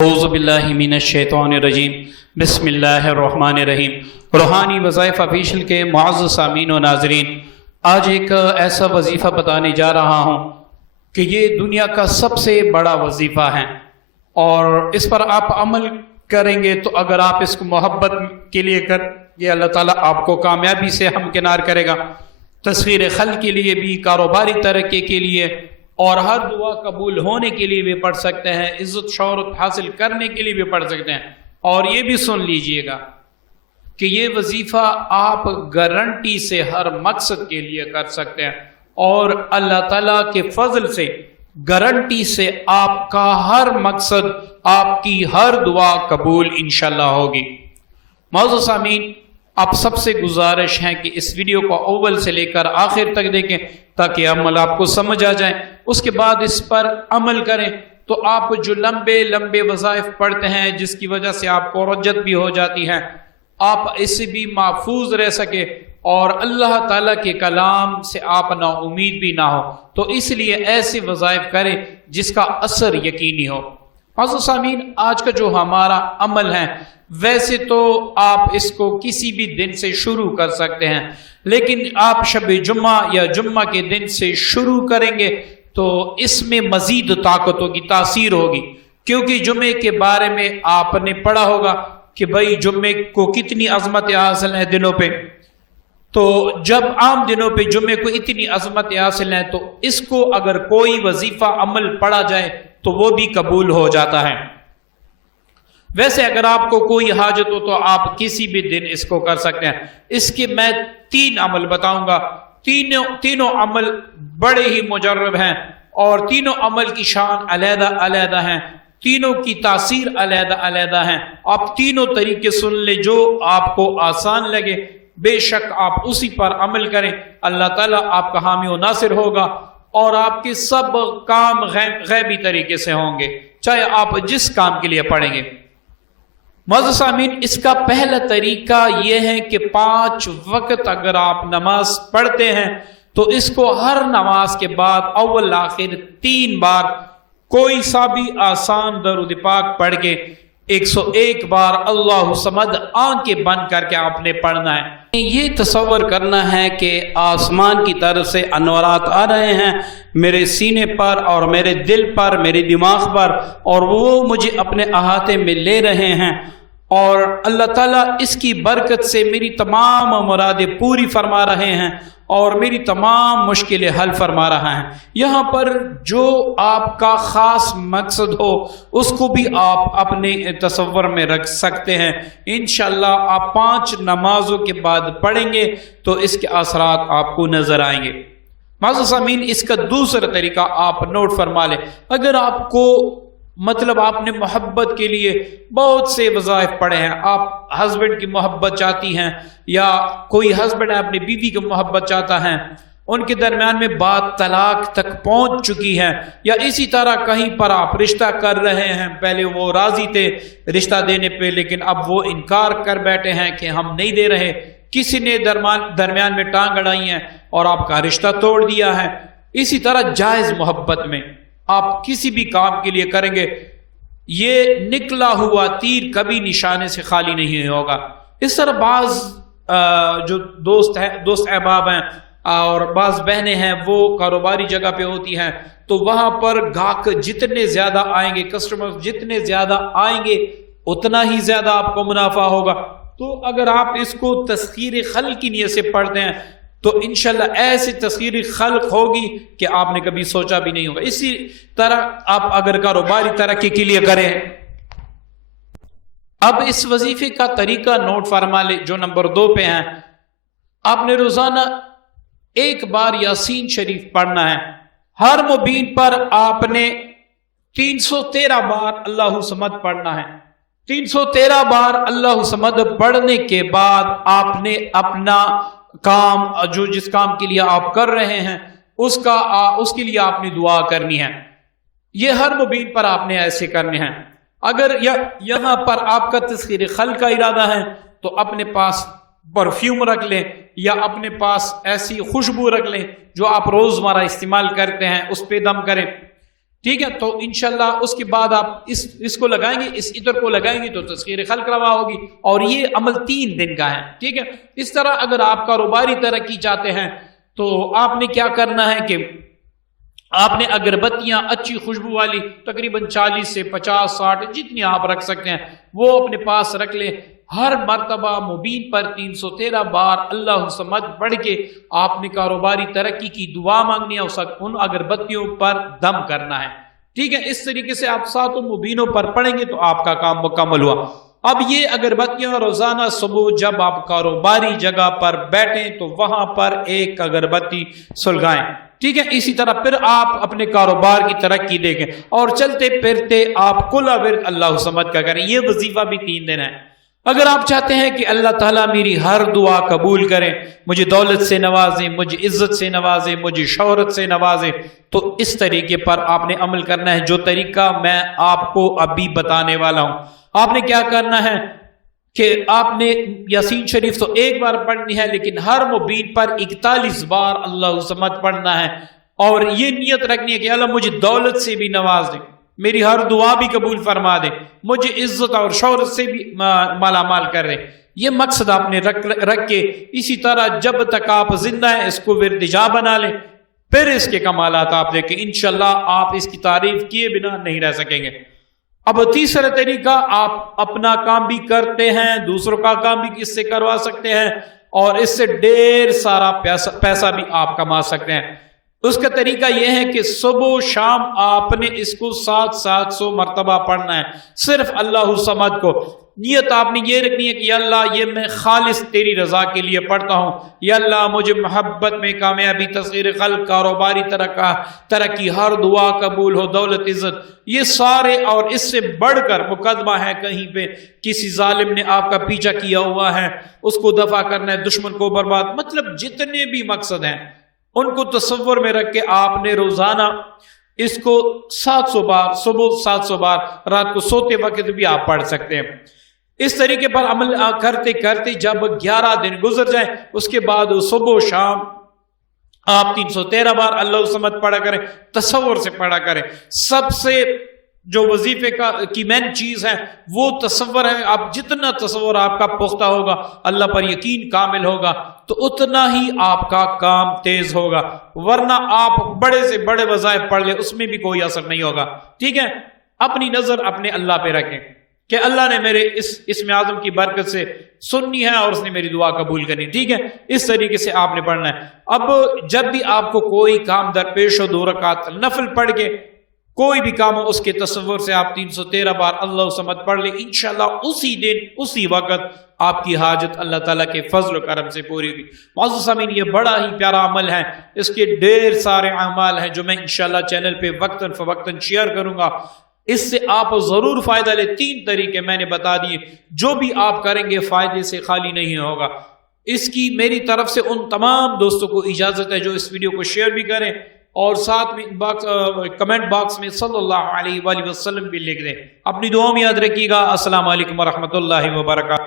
اعوذ باللہ من الشیطان الرجیم بسم اللہ الرحمن الرحیم۔ روحانی وظائف آفیشل کے معزز سامعین و ناظرین، آج ایک ایسا وظیفہ بتانے جا رہا ہوں کہ یہ دنیا کا سب سے بڑا وظیفہ ہے اور اس پر آپ عمل کریں گے تو اگر آپ اس کو محبت کے لیے یہ اللہ تعالیٰ آپ کو کامیابی سے ہمکنار کرے گا، تصویر خلق کے لیے بھی، کاروباری ترقی کے لیے اور ہر دعا قبول ہونے کے لیے بھی پڑھ سکتے ہیں، عزت شہرت حاصل کرنے کے لیے بھی پڑھ سکتے ہیں۔ اور یہ بھی سن لیجئے گا کہ یہ وظیفہ آپ گارنٹی سے ہر مقصد کے لیے کر سکتے ہیں اور اللہ تعالیٰ کے فضل سے گارنٹی سے آپ کا ہر مقصد، آپ کی ہر دعا قبول انشاءاللہ ہوگی۔ معزز سامعین، آپ سب سے گزارش ہے کہ اس ویڈیو کو اول سے لے کر آخر تک دیکھیں تاکہ عمل آپ کو سمجھ آ جائے، اس کے بعد اس پر عمل کریں تو آپ جو لمبے وظائف پڑھتے ہیں جس کی وجہ سے آپ کو رجت بھی ہو جاتی ہے، آپ اس سے بھی محفوظ رہ سکے اور اللہ تعالیٰ کے کلام سے آپ نا امید بھی نہ ہو، تو اس لیے ایسے وظائف کریں جس کا اثر یقینی ہو۔ معزز سامعین، آج کا جو ہمارا عمل ہے ویسے تو آپ اس کو کسی بھی دن سے شروع کر سکتے ہیں، لیکن آپ شب جمعہ یا جمعہ کے دن سے شروع کریں گے تو اس میں مزید طاقت ہوگی، تاثیر ہوگی، کیونکہ جمعے کے بارے میں آپ نے پڑھا ہوگا کہ بھائی جمعے کو کتنی عظمت حاصل ہے دنوں پہ، تو جب عام دنوں پہ جمعے کو اتنی عظمت حاصل ہے تو اس کو اگر کوئی وظیفہ عمل پڑھا جائے تو وہ بھی قبول ہو جاتا ہے۔ ویسے اگر آپ کو کوئی حاجت ہو تو آپ کسی بھی دن اس کو کر سکتے ہیں۔ اس کے میں 3 عمل بتاؤں گا، تینوں عمل بڑے ہی مجرب ہیں اور تینوں عمل کی شان علیحدہ ہیں، تینوں کی تاثیر علیحدہ ہیں۔ آپ تینوں طریقے سن لیں، جو آپ کو آسان لگے بے شک آپ اسی پر عمل کریں، اللہ تعالیٰ آپ کا حامی و ناصر ہوگا اور آپ کے سب کام غیبی طریقے سے ہوں گے، چاہے آپ جس کام کے لیے پڑھیں گے۔ معزز سامعین، اس کا پہلا طریقہ یہ ہے کہ 5 وقت اگر آپ نماز پڑھتے ہیں تو اس کو ہر نماز کے بعد اول آخر 3 بار کوئی سا بھی آسان درود پاک پڑھ کے 101 بار اللہ صمد آنکھیں بند کر کے آپ نے پڑھنا ہے۔ یہ تصور کرنا ہے کہ آسمان کی طرف سے انوارات آ رہے ہیں میرے سینے پر اور میرے دل پر، میرے دماغ پر، اور وہ مجھے اپنے احاطے میں لے رہے ہیں اور اللہ تعالیٰ اس کی برکت سے میری تمام مرادیں پوری فرما رہے ہیں اور میری تمام مشکلیں حل فرما رہا ہے۔ یہاں پر جو آپ کا خاص مقصد ہو اس کو بھی آپ اپنے تصور میں رکھ سکتے ہیں۔ انشاءاللہ آپ 5 نمازوں کے بعد پڑھیں گے تو اس کے اثرات آپ کو نظر آئیں گے۔ معزز سامعین، اس کا دوسرا طریقہ آپ نوٹ فرما لیں۔ اگر آپ کو آپ نے محبت کے لیے بہت سے وظائف پڑھے ہیں، آپ ہسبینڈ کی محبت چاہتی ہیں یا کوئی ہسبینڈ اپنی بیوی کی محبت چاہتا ہے، ان کے درمیان میں بات طلاق تک پہنچ چکی ہے، یا اسی طرح کہیں پر آپ رشتہ کر رہے ہیں، پہلے وہ راضی تھے رشتہ دینے پہ لیکن اب وہ انکار کر بیٹھے ہیں کہ ہم نہیں دے رہے، کسی نے درمیان میں ٹانگ اڑائی ہے اور آپ کا رشتہ توڑ دیا ہے۔ اسی طرح جائز محبت میں آپ کسی بھی کام کے لیے کریں گے، یہ نکلا ہوا تیر کبھی نشانے سے خالی نہیں ہوگا۔ اس طرح بعض جو دوست احباب ہیں اور بعض بہنیں ہیں وہ کاروباری جگہ پہ ہوتی ہیں تو وہاں پر گاہک جتنے زیادہ آئیں گے، کسٹمر جتنے زیادہ آئیں گے اتنا ہی زیادہ آپ کو منافع ہوگا۔ تو اگر آپ اس کو تسخیر خلق کی نیت سے پڑھتے ہیں تو انشاءاللہ ایسی تسخیر خلق ہوگی کہ آپ نے کبھی سوچا بھی نہیں ہوگا۔ اسی طرح آپ اگر کاروباری ترقی کے لیے کریں، اب اس وظیفے کا طریقہ نوٹ فرما لے جو نمبر 2 پہ ہیں۔ آپ نے روزانہ 1 بار یاسین شریف پڑھنا ہے، ہر مبین پر آپ نے 313 بار اللہ صمد پڑھنا ہے۔ 313 بار اللہ صمد پڑھنے کے بعد آپ نے اپنا کام جس کام کے لیے آپ کر رہے ہیں اس کے لیے آپ نے دعا کرنی ہے۔ یہ ہر مبین پر آپ نے ایسے کرنے ہیں۔ اگر یہاں پر آپ کا تسخیر خلق کا ارادہ ہے تو اپنے پاس پرفیوم رکھ لیں یا اپنے پاس ایسی خوشبو رکھ لیں جو آپ روزمرہ استعمال کرتے ہیں، اس پہ دم کریں۔ ٹھیک ہے، تو انشاءاللہ اس کے بعد آپ اس کو لگائیں گے، اس عطر کو لگائیں گے تو تسخیر خلق روا ہوگی، اور یہ عمل 3 دن کا ہے، ٹھیک ہے۔ اس طرح اگر آپ کاروباری ترقی چاہتے ہیں تو آپ نے کیا کرنا ہے کہ آپ نے اگربتیاں اچھی خوشبو والی تقریباً 40 سے 50 60 جتنی آپ رکھ سکتے ہیں وہ اپنے پاس رکھ لیں۔ ہر مرتبہ مبین پر 313 بار اللہ صمد پڑھ کے آپ نے کاروباری ترقی کی دعا مانگنی ہے، ان اگربتیوں پر دم کرنا ہے، ٹھیک ہے۔ اس طریقے سے آپ 7 مبینوں پر پڑھیں گے تو آپ کا کام مکمل ہوا۔ اب یہ اگربتیاں روزانہ صبح جب آپ کاروباری جگہ پر بیٹھیں تو وہاں پر ایک اگربتی سلگائیں، ٹھیک ہے۔ اسی طرح پھر آپ اپنے کاروبار کی ترقی دیکھیں، اور چلتے پھرتے آپ کل ورد اللہ صمد کا کریں۔ یہ وظیفہ بھی 3 دن ہے۔ اگر آپ چاہتے ہیں کہ اللہ تعالیٰ میری ہر دعا قبول کرے، مجھے دولت سے نوازے، مجھے عزت سے نوازے، مجھے شہرت سے نوازے، تو اس طریقے پر آپ نے عمل کرنا ہے جو طریقہ میں آپ کو ابھی بتانے والا ہوں۔ آپ نے کیا کرنا ہے کہ آپ نے یاسین شریف تو ایک بار پڑھنی ہے، لیکن ہر مبین پر 41 بار اللہ صمد پڑھنا ہے، اور یہ نیت رکھنی ہے کہ اللہ مجھے دولت سے بھی نواز دے، میری ہر دعا بھی قبول فرما دے، مجھے عزت اور شہرت سے بھی مالا مال کر دے۔ یہ مقصد آپ نے رکھ کے اسی طرح جب تک آپ زندہ ہیں اس کو ورد جا بنا لیں، پھر اس کے کمالات آپ دیکھیں، انشاءاللہ آپ اس کی تعریف کیے بنا نہیں رہ سکیں گے۔ اب تیسرا طریقہ، آپ اپنا کام بھی کرتے ہیں، دوسروں کا کام بھی اس سے کروا سکتے ہیں، اور اس سے ڈھیر سارا پیسہ بھی آپ کما سکتے ہیں۔ اس کا طریقہ یہ ہے کہ صبح و شام آپ نے اس کو 700 مرتبہ پڑھنا ہے، صرف اللہ صمد کو۔ نیت آپ نے یہ رکھنی ہے کہ یا اللہ یہ میں خالص تیری رضا کے لیے پڑھتا ہوں، یا اللہ مجھے محبت میں کامیابی، تصغیر خلق، کاروباری ترقی، ہر دعا قبول ہو، دولت، عزت، یہ سارے، اور اس سے بڑھ کر مقدمہ ہے کہیں پہ کسی ظالم نے آپ کا پیچھا کیا ہوا ہے، اس کو دفع کرنا ہے، دشمن کو برباد، مطلب جتنے بھی مقصد ہیں ان کو تصور میں رکھ کے آپ نے روزانہ اس کو 700 بار، صبح 700 بار، رات کو سوتے وقت بھی آپ پڑھ سکتے ہیں۔ اس طریقے پر عمل کرتے کرتے جب 11 دن گزر جائیں، اس کے بعد صبح و شام آپ 313 بار اللہ صمد پڑھا کریں، تصور سے پڑھا کریں۔ سب سے جو وظیفے کی مین چیز ہے وہ تصور ہے۔ آپ جتنا تصور آپ کا پختہ ہوگا، اللہ پر یقین کامل ہوگا، تو اتنا ہی آپ کا کام تیز ہوگا، ورنہ آپ بڑے سے بڑے وظائف پڑھ لیں اس میں بھی کوئی اثر نہیں ہوگا، ٹھیک ہے۔ اپنی نظر اپنے اللہ پہ رکھیں کہ اللہ نے میرے اس اسم اعظم کی برکت سے سننی ہے اور اس نے میری دعا قبول کرنی، ٹھیک ہے۔ اس طریقے سے آپ نے پڑھنا ہے۔ اب جب بھی آپ کو کوئی کام درپیش ہو، 2 رکعت نفل پڑھ کے کوئی بھی کام ہو، اس کے تصور سے آپ 313 بار اللہ صمد پڑھ لیں، انشاءاللہ اسی دن اسی وقت آپ کی حاجت اللہ تعالیٰ کے فضل و کرم سے پوری ہوگی۔ معزز سامعین، یہ بڑا ہی پیارا عمل ہے، اس کے ڈھیر سارے اعمال ہیں جو میں انشاءاللہ چینل پہ وقتاً فوقتاً شیئر کروں گا، اس سے آپ ضرور فائدہ لیں۔ 3 طریقے میں نے بتا دیے، جو بھی آپ کریں گے فائدے سے خالی نہیں ہوگا۔ اس کی میری طرف سے ان تمام دوستوں کو اجازت ہے جو اس ویڈیو کو شیئر بھی کریں، اور ساتھ میں کمنٹ باکس میں صلی اللہ علیہ وآلہ وسلم بھی لکھ دیں۔ اپنی دعاؤں میں یاد رکھیے گا۔ السلام علیکم ورحمۃ اللہ وبرکاتہ۔